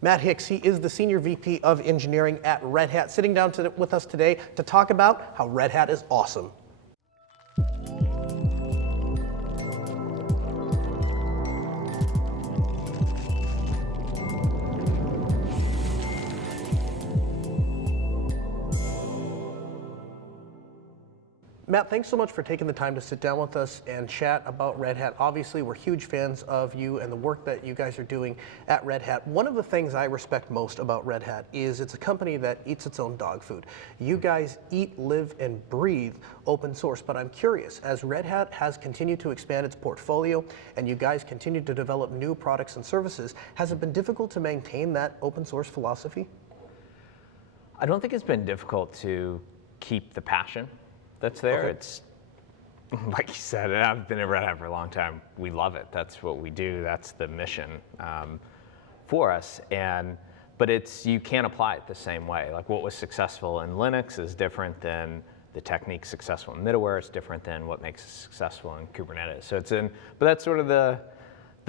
Matt Hicks, he is the Senior VP of Engineering at Red Hat, sitting down with us today to talk about how Red Hat is awesome. Matt, thanks so much for taking the time to sit down with us and chat about Red Hat. Obviously, we're huge fans of you and the work that you guys are doing at Red Hat. One of the things I respect most about Red Hat is it's a company that eats its own dog food. You guys eat, live, and breathe open source, but I'm curious, as Red Hat has continued to expand its portfolio and you guys continue to develop new products and services, has it been difficult to maintain that open source philosophy? I don't think it's been difficult to keep the passion that's there. Okay. It's like you said, and I've been at Red Hat for a long time. We love it. That's what we do. That's the mission for us. But you can't apply it the same way. Like what was successful in Linux is different than the technique successful in middleware. It's different than what makes it successful in Kubernetes. But that's sort of the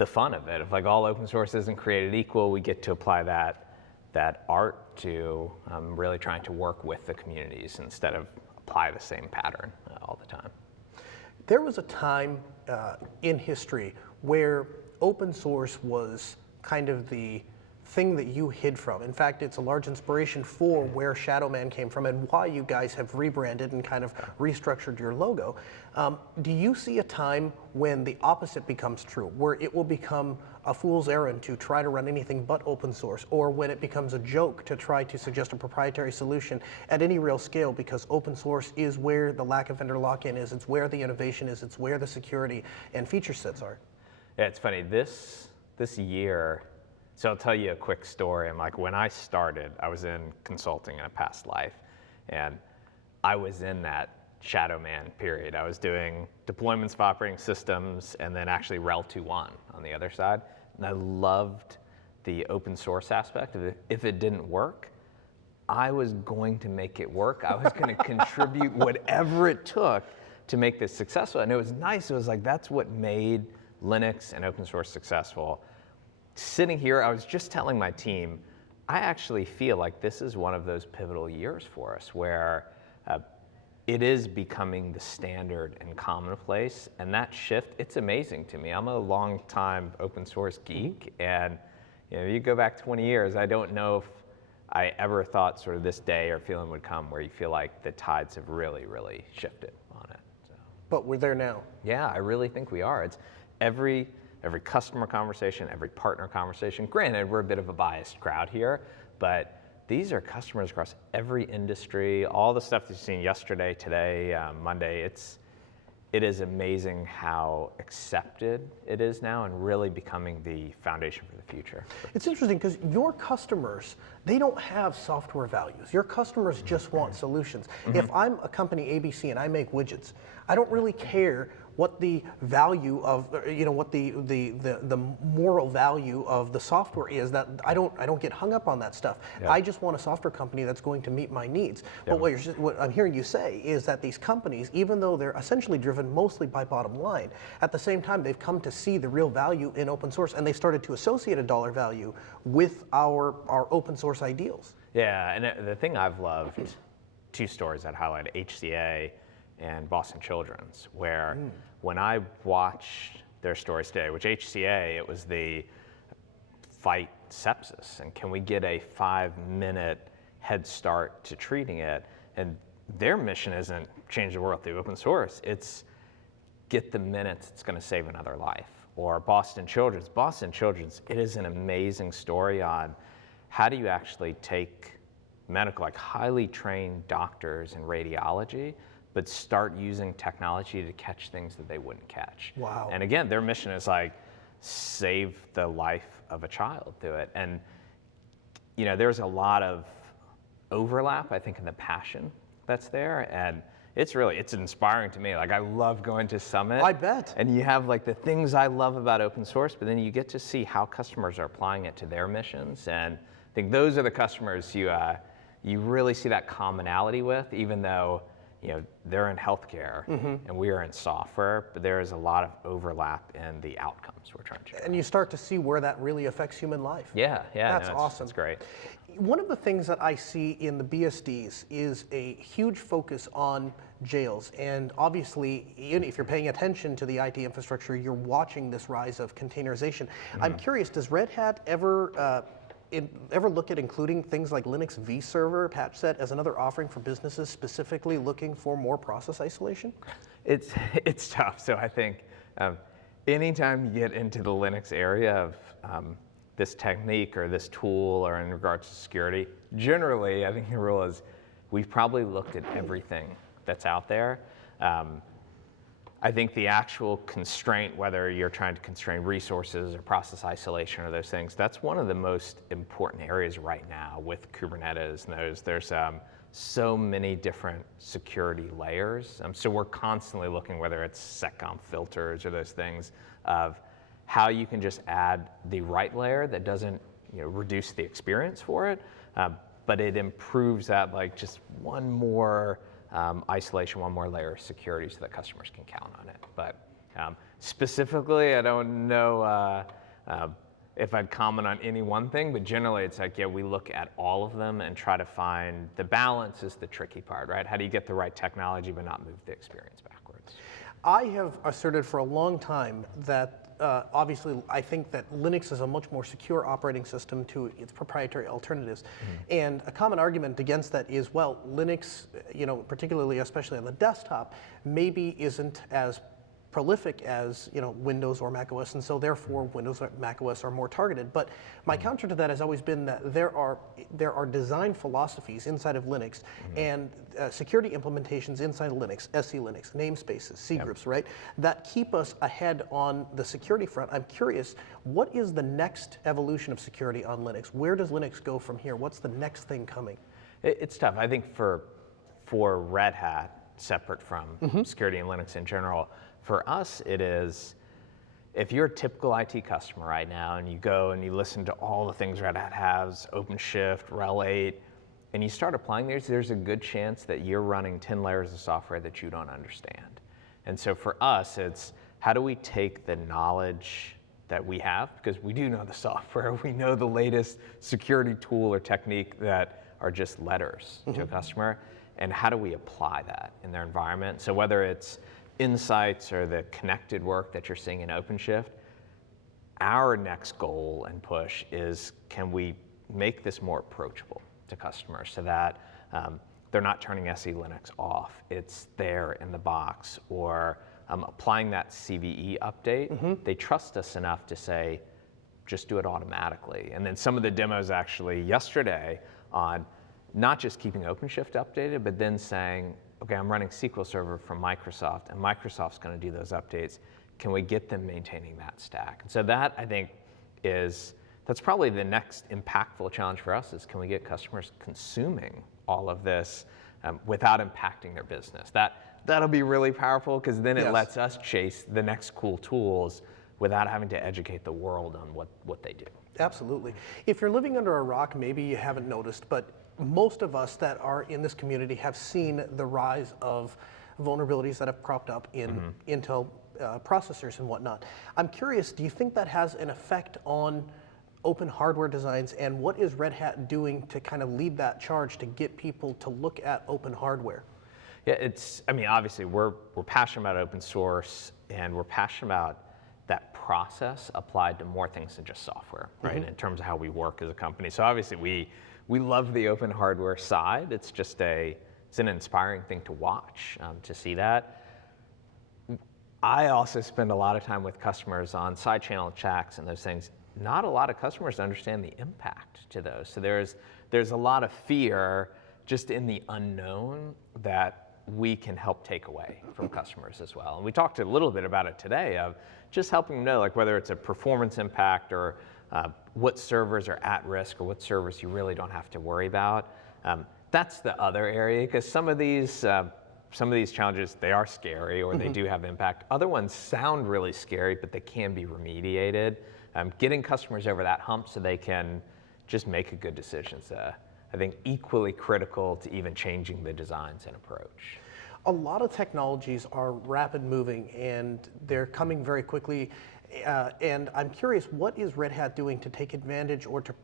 fun of it. If like all open source isn't created equal, we get to apply that art to really trying to work with the communities instead of apply the same pattern all the time. There was a time in history where open source was kind of the thing that you hid from. In fact, it's a large inspiration for where Shadow Man came from and why you guys have rebranded and kind of restructured your logo. Do you see a time when the opposite becomes true, where it will become a fool's errand to try to run anything but open source, or when it becomes a joke to try to suggest a proprietary solution at any real scale, because open source is where the lack of vendor lock-in is, it's where the innovation is, it's where the security and feature sets are? Yeah, it's funny, this year, so I'll tell you a quick story. I'm like, when I started, I was in consulting in a past life, and I was in that Shadow Man period. I was doing deployments of operating systems and then actually RHEL 2.1 on the other side. And I loved the open source aspect of it. If it didn't work, I was going to make it work. I was going to contribute whatever it took to make this successful. And it was nice. It was like, that's what made Linux and open source successful. Sitting here, I was just telling my team, I actually feel like this is one of those pivotal years for us where it is becoming the standard and commonplace, and that shift, it's amazing to me. I'm a long-time open source geek, and you go back 20 years, I don't know if I ever thought sort of this day or feeling would come where you feel like the tides have really, really shifted on it. So. But we're there now. Yeah, I really think we are. It's every customer conversation, every partner conversation. Granted, we're a bit of a biased crowd here, but these are customers across every industry, all the stuff that you've seen yesterday, today, Monday. It is amazing how accepted it is now and really becoming the foundation for the future. It's interesting because your customers, they don't have software values. Your customers just want solutions. Mm-hmm. If I'm a company ABC and I make widgets, I don't really care what the value of, what the moral value of the software is. That I don't get hung up on that stuff. Yeah. I just want a software company that's going to meet my needs. Yeah. But what I'm hearing you say is that these companies, even though they're essentially driven mostly by bottom line, at the same time they've come to see the real value in open source, and they've started to associate a dollar value with our open source ideals. Yeah, and the thing I've loved, two stories I'd highlight, HCA and Boston Children's, where when I watched their stories today, which HCA, it was the fight sepsis, and can we get a 5-minute head start to treating it? And their mission isn't change the world through open source, it's get the minutes, it's gonna save another life. Or Boston Children's, it is an amazing story on how do you actually take medical, like highly trained doctors in radiology, but start using technology to catch things that they wouldn't catch. Wow. And again, their mission is like, save the life of a child through it. And there's a lot of overlap, I think, in the passion that's there. And it's inspiring to me. Like, I love going to Summit. I bet. And you have like the things I love about open source, but then you get to see how customers are applying it to their missions. And I think those are the customers you really see that commonality with, even though they're in healthcare and we are in software, but there is a lot of overlap in the outcomes we're trying to drive. And you start to see where that really affects human life. Yeah, That's no, awesome. It's great. One of the things that I see in the BSDs is a huge focus on jails. And obviously, if you're paying attention to the IT infrastructure, you're watching this rise of containerization. I'm curious, does Red Hat ever look at including things like Linux vServer, patch set as another offering for businesses specifically looking for more process isolation? It's tough. So I think anytime you get into the Linux area of this technique or this tool or in regards to security, generally I think the rule is we've probably looked at everything that's out there. I think the actual constraint, whether you're trying to constrain resources or process isolation or those things, that's one of the most important areas right now with Kubernetes. And there's so many different security layers. So we're constantly looking, whether it's SecComp filters or those things, of how you can just add the right layer that doesn't reduce the experience for it, but it improves that, like just one more isolation, one more layer of security so that customers can count on it. But specifically, I don't know if I'd comment on any one thing, but generally it's like, we look at all of them and try to find the balance is the tricky part, right? How do you get the right technology but not move the experience backwards? I have asserted for a long time that obviously I think that Linux is a much more secure operating system to its proprietary alternatives. And a common argument against that is, well, Linux, particularly especially on the desktop, maybe isn't as prolific as Windows or Mac OS, and so therefore Windows or Mac OS are more targeted. But my counter to that has always been that there are design philosophies inside of Linux and security implementations inside of Linux, SC Linux, namespaces, C groups, right, that keep us ahead on the security front. I'm curious, what is the next evolution of security on Linux? Where does Linux go from here? What's the next thing coming? It's tough. I think for Red Hat, separate from security and Linux in general, for us, it is, if you're a typical IT customer right now and you go and you listen to all the things Red Hat has, OpenShift, RHEL 8, and you start applying these, there's a good chance that you're running 10 layers of software that you don't understand. And so for us, it's how do we take the knowledge that we have, because we do know the software, we know the latest security tool or technique that are just letters to a customer, and how do we apply that in their environment? So whether it's insights or the connected work that you're seeing in OpenShift, our next goal and push is, can we make this more approachable to customers so that they're not turning SE Linux off, it's there in the box, or applying that CVE update, they trust us enough to say, just do it automatically. And then some of the demos actually yesterday on not just keeping OpenShift updated, but then saying, okay, I'm running SQL Server from Microsoft, and Microsoft's going to do those updates. Can we get them maintaining that stack? And so that, I think, that's probably the next impactful challenge for us, is can we get customers consuming all of this without impacting their business? That'll be really powerful, because then it lets us chase the next cool tools without having to educate the world on what they do. Absolutely. If you're living under a rock, maybe you haven't noticed, but most of us that are in this community have seen the rise of vulnerabilities that have cropped up in Intel processors and whatnot. I'm curious, do you think that has an effect on open hardware designs, and what is Red Hat doing to kind of lead that charge to get people to look at open hardware? Yeah, obviously we're passionate about open source, and we're passionate about that process applied to more things than just software, right? In terms of how we work as a company. So obviously we love the open hardware side. It's just it's an inspiring thing to watch, to see that. I also spend a lot of time with customers on side channel checks and those things. Not a lot of customers understand the impact to those. So there's a lot of fear just in the unknown that we can help take away from customers as well. And we talked a little bit about it today, of just helping them know, like, whether it's a performance impact or what servers are at risk or what servers you really don't have to worry about. That's the other area, because some of these challenges, they are scary, or they do have impact. Other ones sound really scary, but they can be remediated. Getting customers over that hump so they can just make a good decision is, I think, equally critical to even changing the designs and approach. A lot of technologies are rapid moving and they're coming very quickly. And I'm curious, what is Red Hat doing to take advantage or to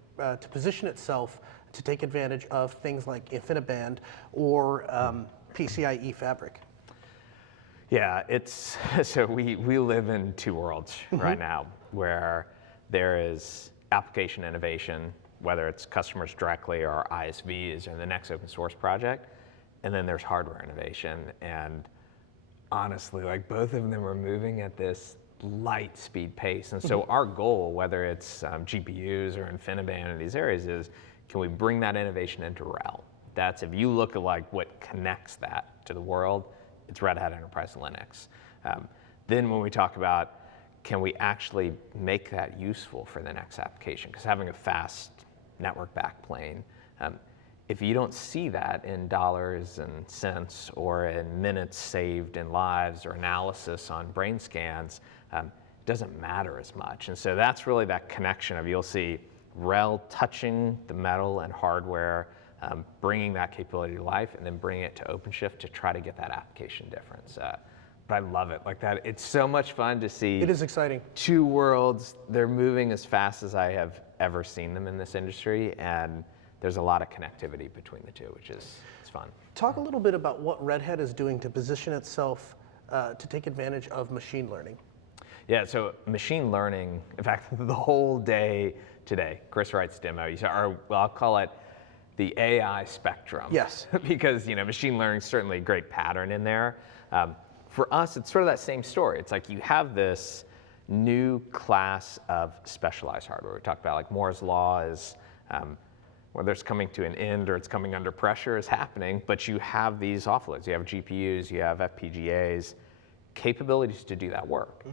position itself to take advantage of things like InfiniBand or PCIe Fabric? Yeah, it's so we live in two worlds right now where there is application innovation, whether it's customers directly or ISVs or the next open source project, and then there's hardware innovation. And honestly, like both of them are moving at this light speed pace. And so our goal, whether it's GPUs or InfiniBand in these areas, is can we bring that innovation into RHEL? That's if you look at like what connects that to the world, it's Red Hat Enterprise Linux. Then when we talk about can we actually make that useful for the next application? Because having a fast network backplane, if you don't see that in dollars and cents or in minutes saved in lives or analysis on brain scans, it doesn't matter as much. And so that's really that connection of you'll see RHEL touching the metal and hardware, bringing that capability to life, and then bringing it to OpenShift to try to get that application difference. But I love it like that. It's so much fun to see. It is exciting. Two worlds, they're moving as fast as I have ever seen them in this industry, and there's a lot of connectivity between the two, which is it's fun. Talk a little bit about what Red Hat is doing to position itself to take advantage of machine learning. Yeah, so machine learning, in fact, the whole day today, Chris Wright's demo, you saw, or well, I'll call it the AI spectrum. Yes. Because machine learning is certainly a great pattern in there. For us, it's sort of that same story. It's like you have this new class of specialized hardware. We talked about like Moore's Law is, whether it's coming to an end or it's coming under pressure is happening, but you have these offloads. You have GPUs, you have FPGAs, capabilities to do that work.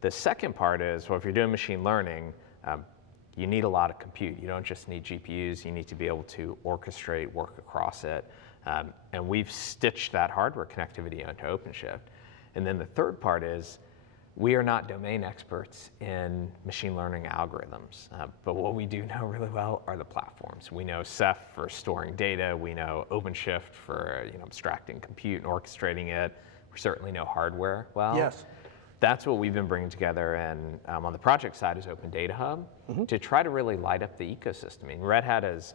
The second part is, well, if you're doing machine learning, you need a lot of compute. You don't just need GPUs, you need to be able to orchestrate, work across it. And we've stitched that hardware connectivity onto OpenShift. And then the third part is, we are not domain experts in machine learning algorithms, but what we do know really well are the platforms. We know Ceph for storing data, we know OpenShift for abstracting compute and orchestrating it. We certainly know hardware well. Yes. That's what we've been bringing together, and on the project side is Open Data Hub to try to really light up the ecosystem. I mean, Red Hat has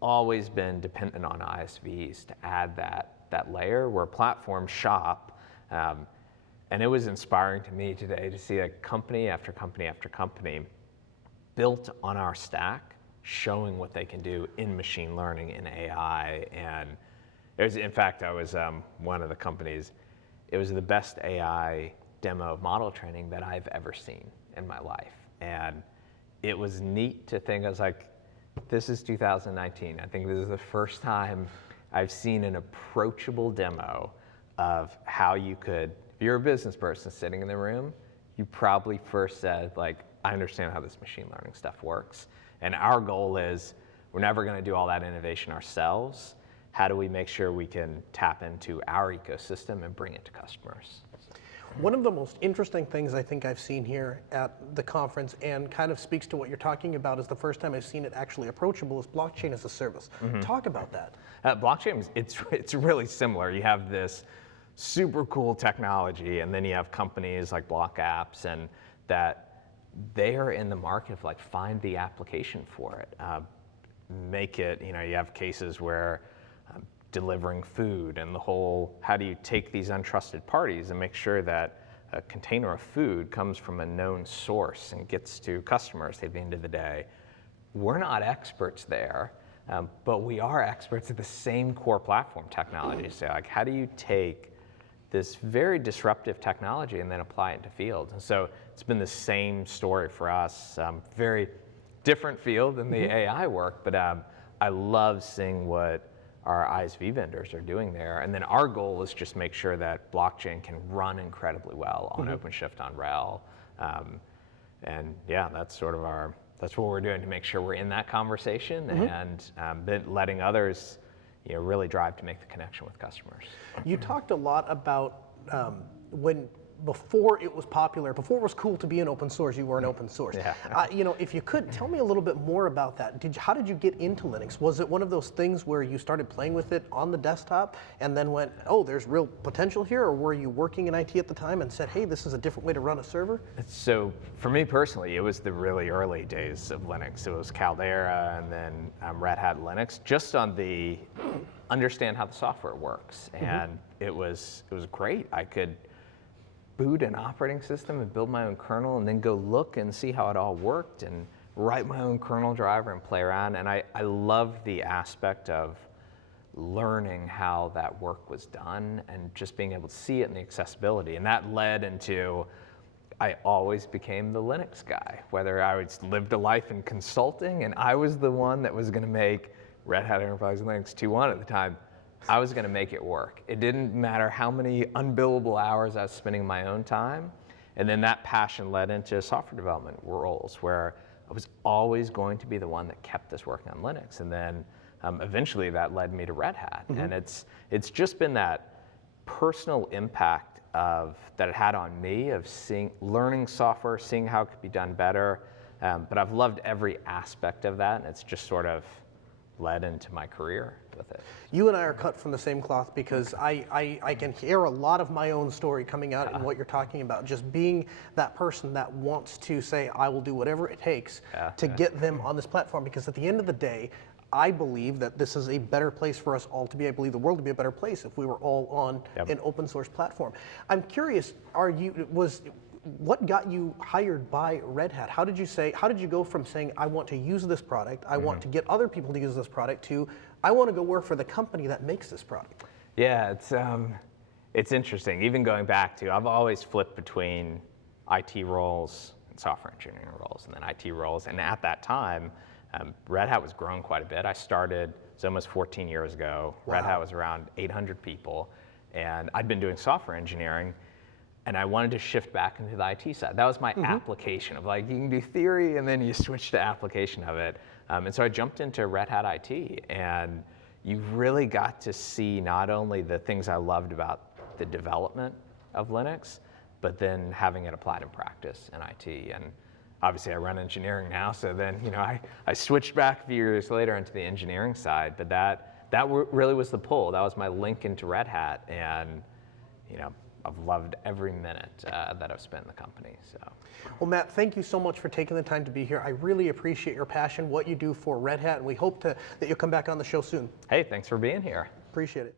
always been dependent on ISVs to add that layer. We're a platform shop. And it was inspiring to me today to see a company after company after company built on our stack, showing what they can do in machine learning, in AI. And in fact, I was one of the companies, it was the best AI demo of model training that I've ever seen in my life. And it was neat to think, I was like, this is 2019. I think this is the first time I've seen an approachable demo of how you could, if you're a business person sitting in the room, you probably first said, like, I understand how this machine learning stuff works. And our goal is, we're never going to do all that innovation ourselves. How do we make sure we can tap into our ecosystem and bring it to customers? One of the most interesting things I think I've seen here at the conference, and kind of speaks to what you're talking about, is the first time I've seen it actually approachable, is blockchain as a service. Talk about that. Blockchain, it's really similar. You have this super cool technology, and then you have companies like Block Apps, and that they are in the market of like find the application for it, make it. You have cases where delivering food and the whole, how do you take these untrusted parties and make sure that a container of food comes from a known source and gets to customers at the end of the day. We're not experts there, but we are experts at the same core platform technology. So like, how do you take this very disruptive technology and then apply it into fields? And so it's been the same story for us, very different field than the AI work, but I love seeing what our ISV vendors are doing there. And then our goal is just make sure that blockchain can run incredibly well on OpenShift, on RHEL. And yeah, that's sort of that's what we're doing to make sure we're in that conversation and then letting others really drive to make the connection with customers. You talked a lot about when before it was popular, before it was cool to be an open source, you were an open source. Yeah. If you could, tell me a little bit more about that. How did you get into Linux? Was it one of those things where you started playing with it on the desktop and then went, oh, there's real potential here? Or were you working in IT at the time and said, hey, this is a different way to run a server? So for me personally, it was the really early days of Linux. It was Caldera and then Red Hat Linux, just on the understand how the software works. And it was great. I could boot an operating system and build my own kernel and then go look and see how it all worked and write my own kernel driver and play around. And I loved the aspect of learning how that work was done and just being able to see it and the accessibility. And that led into, I always became the Linux guy, whether I lived a life in consulting and I was the one that was going to make Red Hat Enterprise Linux 2.1 at the time. I was going to make it work. It didn't matter how many unbillable hours I was spending in my own time. And then that passion led into software development roles where I was always going to be the one that kept us working on Linux. And then eventually that led me to Red Hat. And it's just been that personal impact that it had on me of learning software, seeing how it could be done better. But I've loved every aspect of that, and it's just sort of led into my career with it. You and I are cut from the same cloth because I can hear a lot of my own story coming out in what you're talking about. Just being that person that wants to say, I will do whatever it takes to get them on this platform, because at the end of the day, I believe that this is a better place for us all to be. I believe the world would be a better place if we were all on an open source platform. I'm curious, what got you hired by Red Hat? How did you go from saying, I want to use this product, I want to get other people to use this product, to I want to go work for the company that makes this product? Yeah, it's interesting. Even going back to, I've always flipped between IT roles and software engineering roles, and then IT roles. And at that time, Red Hat was growing quite a bit. I started, it's almost 14 years ago. Wow. Red Hat was around 800 people, and I'd been doing software engineering. And I wanted to shift back into the IT side. That was my application of like, you can do theory and then you switch to application of it. And so I jumped into Red Hat IT, and you really got to see not only the things I loved about the development of Linux, but then having it applied in practice in IT. And obviously I run engineering now, so then I switched back a few years later into the engineering side, but that really was the pull. That was my link into Red Hat, and I've loved every minute that I've spent in the company. So, well, Matt, thank you so much for taking the time to be here. I really appreciate your passion, what you do for Red Hat, and we hope that you'll come back on the show soon. Hey, thanks for being here. Appreciate it.